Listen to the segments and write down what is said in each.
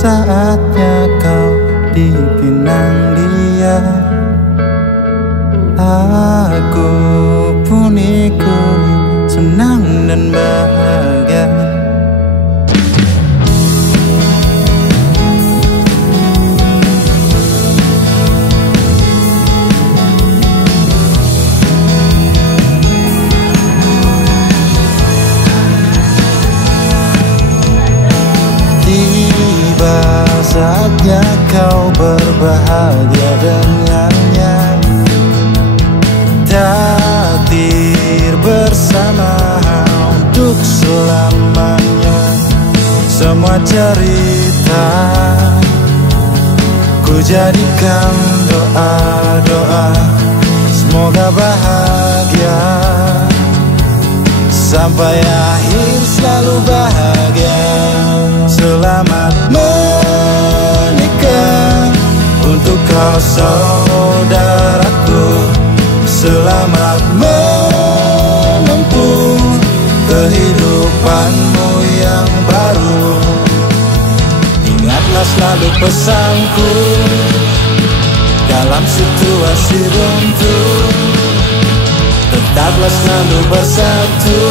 saatnya kau dipinang dia. Aku pun ikut senang dan bahagia. Tiba saatnya kau berbahagia dengannya. Takdir bersama untuk selamanya. Semua cerita ku jadikan doa-doa, semoga bahagia sampai akhir, selalu bahagia. Selamat menikah untuk kau saudaraku. Selamat menempuh kehidupanmu yang baru. Ingatlah selalu pesanku dalam situasi buntu. Tetaplah selalu bersatu.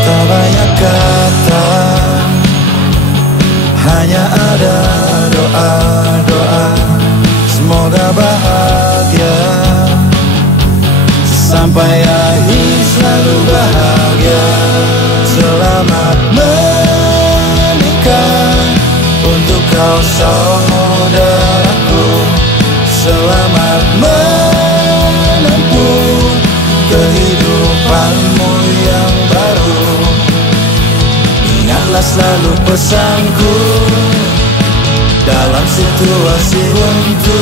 Tak banyak kata, hanya ada doa-doa, semoga bahagia sampai akhir, selalu bahagia. Selamat menikah untuk kau saudaraku. Selamat menempuh kehidupanmu yang baru. Ingatlah selalu pesanku dalam situasi buntu.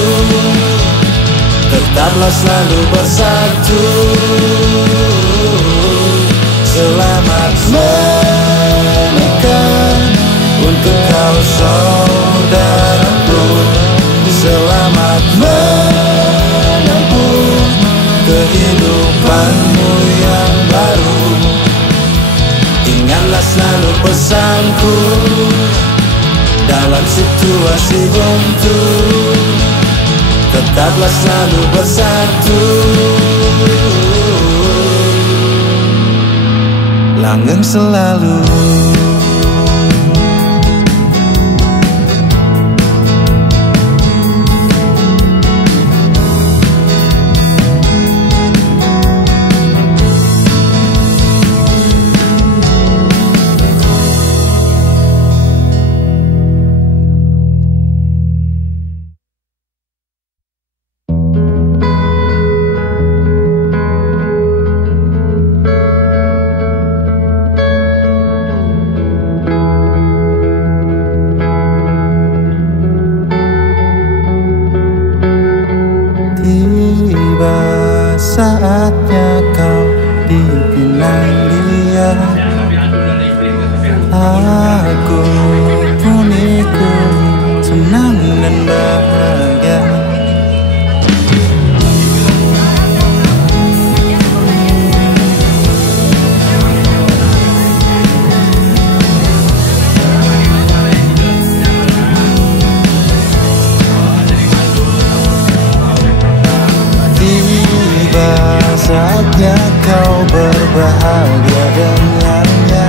Tetaplah selalu bersatu. Selamat menikah untuk kau saudaraku. Selamat menempuh kehidupanmu yang baru. Ingatlah selalu pesanku dalam situasi buntu. Tetaplah selalu bersatu. Langgeng selalu. Tiba saatnya kau dipinang dia. Aku pun ikut senang dan bahagia. Saatnya kau berbahagia dengannya.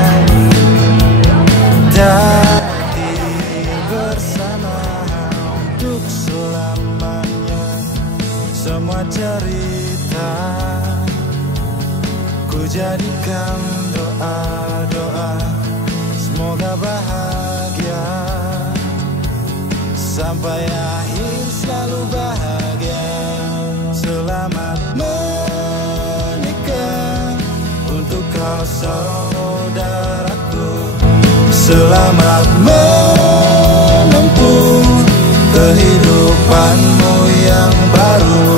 Takdir bersama untuk selamanya. Semua cerita ku jadikan doa-doa, semoga bahagia Selamat menempuh kehidupanmu yang baru.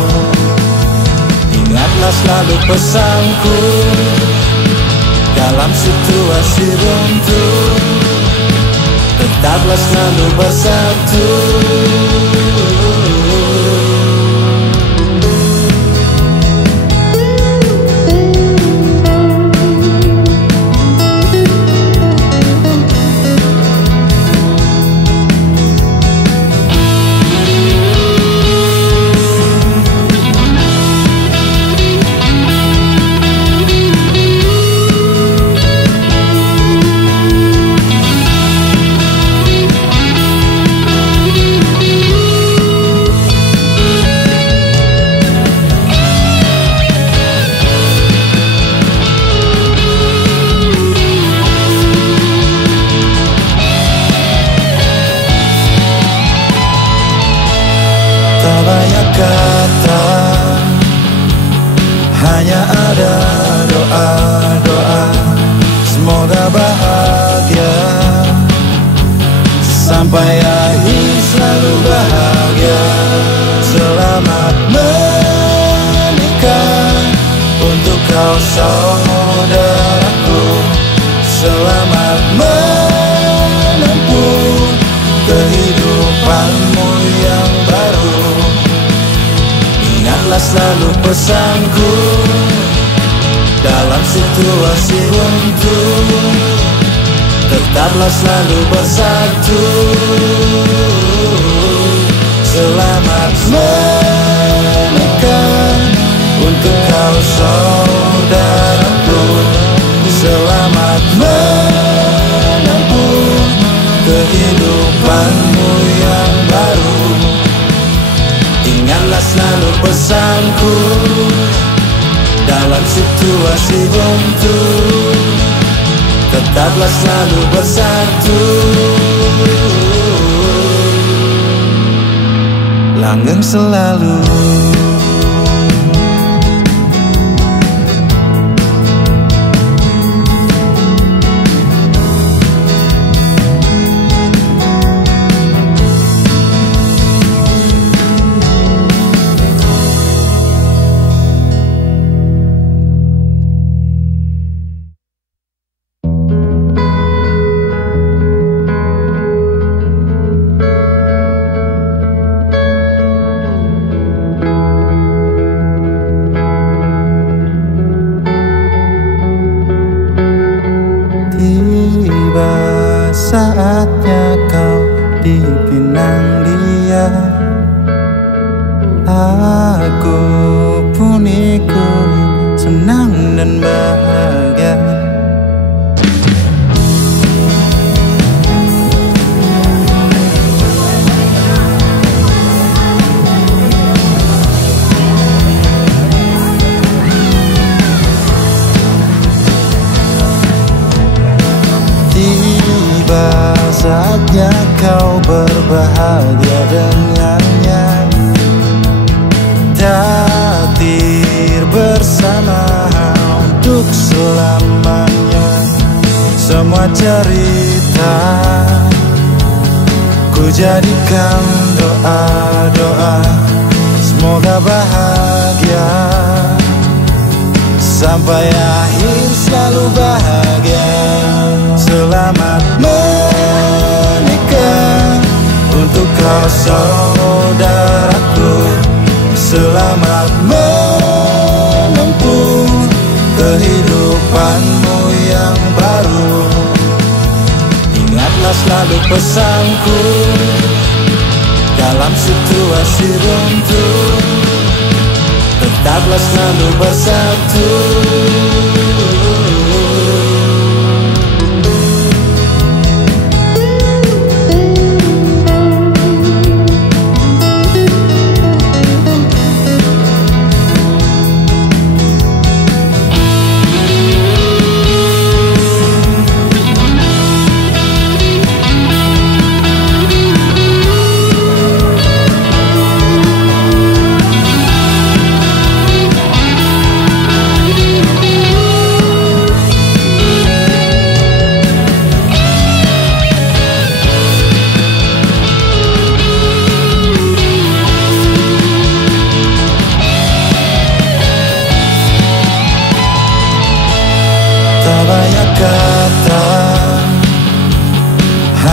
Ingatlah selalu pesanku dalam situasi runtuh, tetaplah selalu bersatu. Tak banyak kata, hanya ada doa-doa. Semoga bahagia sampai akhir, selalu bahagia. Selamat menikah untuk kau saudaraku. Selamat menempuh kehidupanmu yang baru. Ingatlah selalu pesanku dalam situasi runtuh, tetaplah selalu bersatu. Selamat menikah untuk kau saudaraku. Selamat menempuh kehidupanmu yang baru. Ingatlah selalu pesanku dalam situasi buntu, tetaplah selalu bersatu. Langgeng selalu. Tiba saatnya kau dipinang dia, aku pun ikut senang dan bahagia. Saatnya kau berbahagia dengannya, takdir bersama untuk selamanya. Semua cerita ku jadikan doa-doa. Semoga bahagia sampai akhir, selalu bahagia. Selamat menikah untuk kau saudaraku. Selamat menempuh kehidupanmu yang baru. Ingatlah selalu pesanku dalam situasi runtuh, tetaplah selalu bersatu.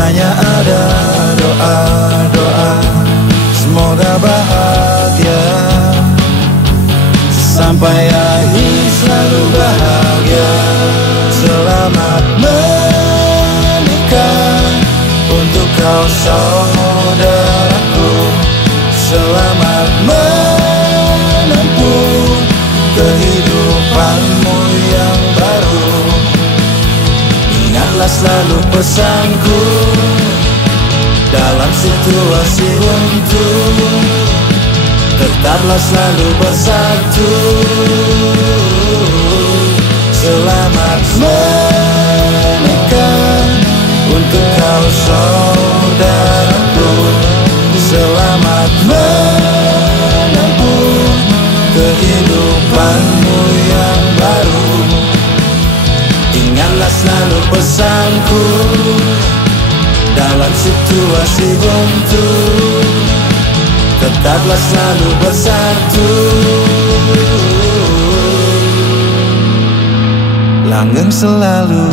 hanya ada doa-doa, semoga bahagia sampai akhir, selalu bahagia. Selamat menikah untuk kau saudaraku, selamat menempuh kehidupanmu yang baru. Ingatlah selalu pesanku dalam situasi buntu, tetaplah selalu bersatu. Selamat menikah untuk kau saudaraku, selamat menempuh kehidupanmu yang baru. Ingatlah selalu pesanku dalam situasi buntu, tetaplah selalu bersatu. Langgeng selalu.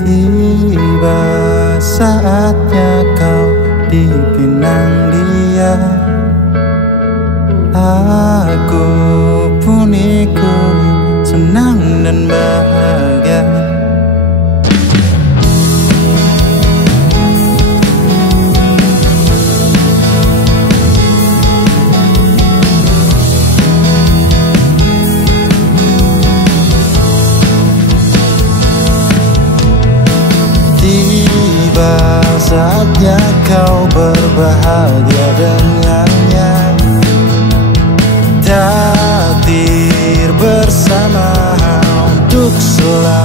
Tiba saatnya kau dipinang dia, aku pun ikut senang dan bahagia. Tiba saatnya kau berbahagia dengannya, takdir bersama untuk selalu.